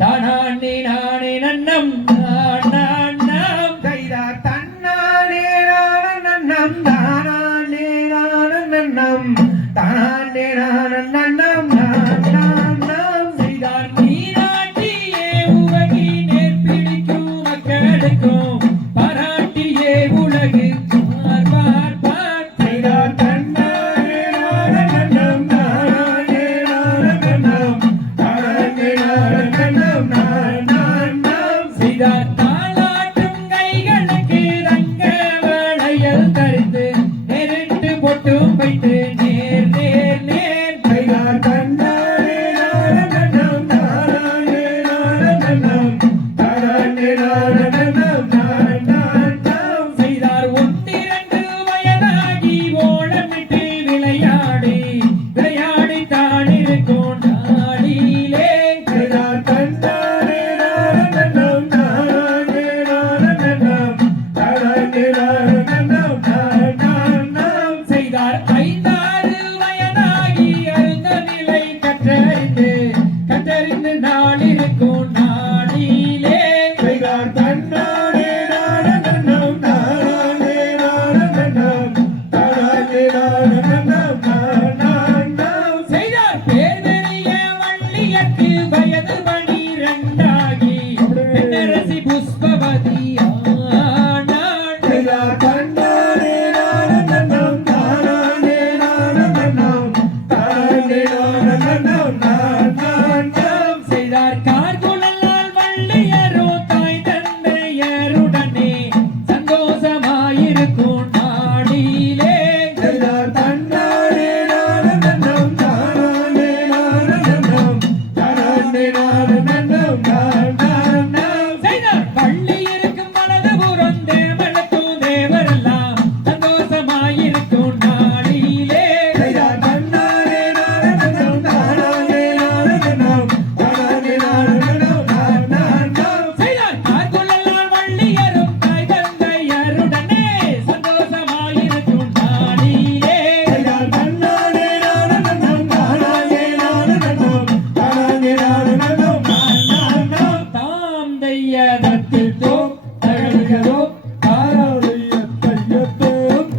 தானானே நானே நன்னம். நான் நான் செய்தார் தன்னானே நானன்னம் தானானே நானன்னம் தானானே நானன்னம் நான் நான் நாம் செய்தார் நீராட்டியே உலகி நேர்பிடிக்கும் மக்களுக்கும். கைகளுக்கு ரங்க வளையல் தரித்து நெருட்டு பொட்டும் வைத்து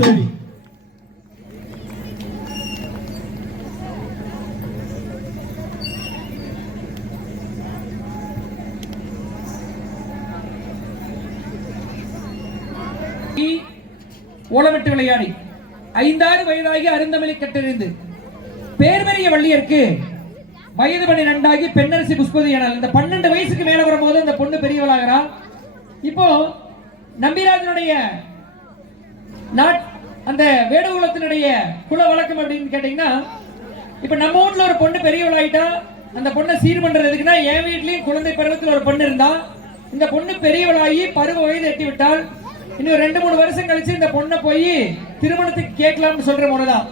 தையத்தோம் ஓலமிட்டு விளையாடி. ஐந்தாறு வயதாகி அருந்தமலை கட்டறிந்து பேர்வெறிய வள்ளியருக்கு வயது பன்னிரெண்டாகி பெண்ணரசி புஷ்பதி ஆனால் இந்த பன்னெண்டு வயசுக்கு மேல வரும்போது இந்த பொண்ணு பெரியவளாகிறா இப்போ நம்பிராஜனுடைய நாட் அந்த வேடுகுலத்தினுடைய குல வழக்கம் அப்படின்னு கேட்டீங்கன்னா இப்ப நம்ம வீட்ல ஒரு பொண்ணு பெரியவளாயிட்டா அந்த பொண்ணை சீர் பண்றது எதுக்குன்னா என் வீட்லயும் குழந்தை பருவத்தில் ஒரு பொண்ணு இருந்தா இந்த பொண்ணு பெரியவளாகி பருவ வயது எட்டி விட்டால் இன்னும் ரெண்டு மூணு வருஷம் கழிச்சு இந்த பொண்ணை போய் திருமணத்துக்கு கேட்கலாம்னு சொல்ற முறைதான்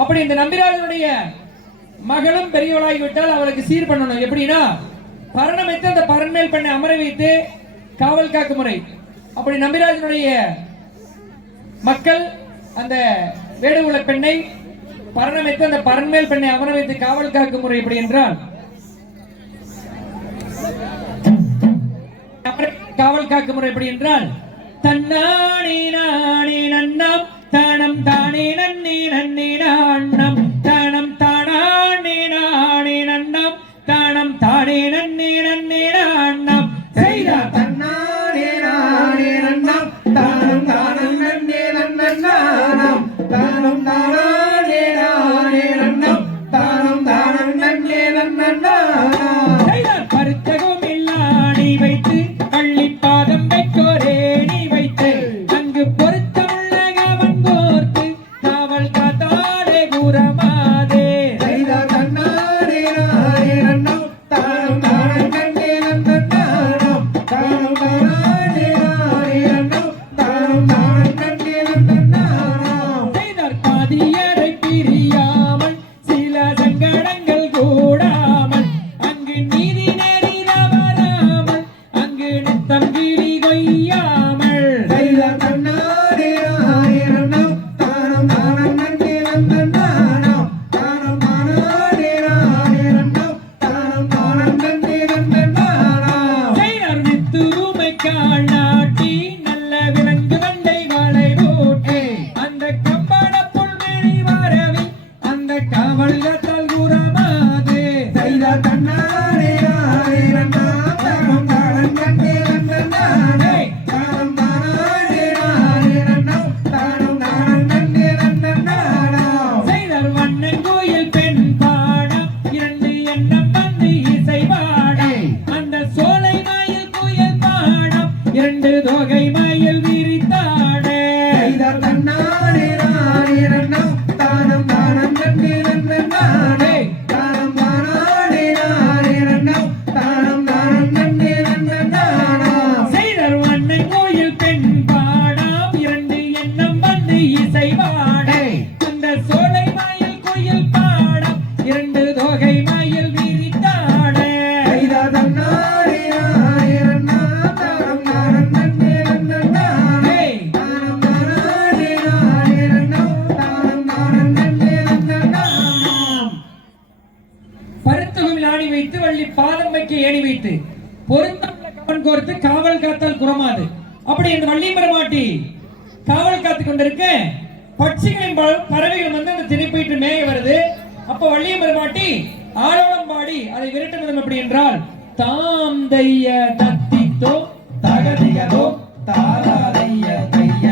அப்படி இந்த நம்பிராஜனுடைய மகளும் பெரியவளாகி விட்டால் அவளுக்கு சீர் பண்ணணும். எப்படின்னா பரணம் வைத்து அந்த பரண்மேல் பெண்ணை அமர வைத்து காவல் காக்கும் முறை. அப்படி நம்பிராஜனுடைய மக்கள் அந்த வேடுகுல பெண்ணை பரணம் வைத்து அந்த பரண்மேல் பெண்ணை அமர வைத்து காவல் காக்கும் முறை எப்படி என்றால் காவல் காக்கும் முறை எப்படி என்றால் தன்னாணி நானே நன்னம் தானம் தானே நன்னே நன்னி நான்னம். காத்தாடே வைத்து வள்ளி பாதம் வைக்க ஏணி வைத்து பொருத்தம் கோர்த்து காவல் காத்தால் குறமாது. அப்படி இந்த வள்ளி பெருமாட்டி காவல் காத்து கொண்டிருக்க பட்சிகளின் பறவைகள் வந்து அந்த திணைப்பீட்டு மேய வருது. அப்ப வள்ளிய பெருமாட்டி ஆலோலம் பாடி அதை விரட்டுவது எப்படி என்றால் தாந்தைய தத்தித்தோ தகதிகதோ தாராதைய தைய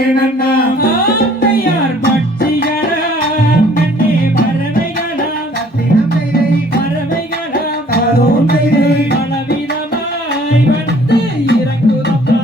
வேணண்ணா இறங்குதப்பா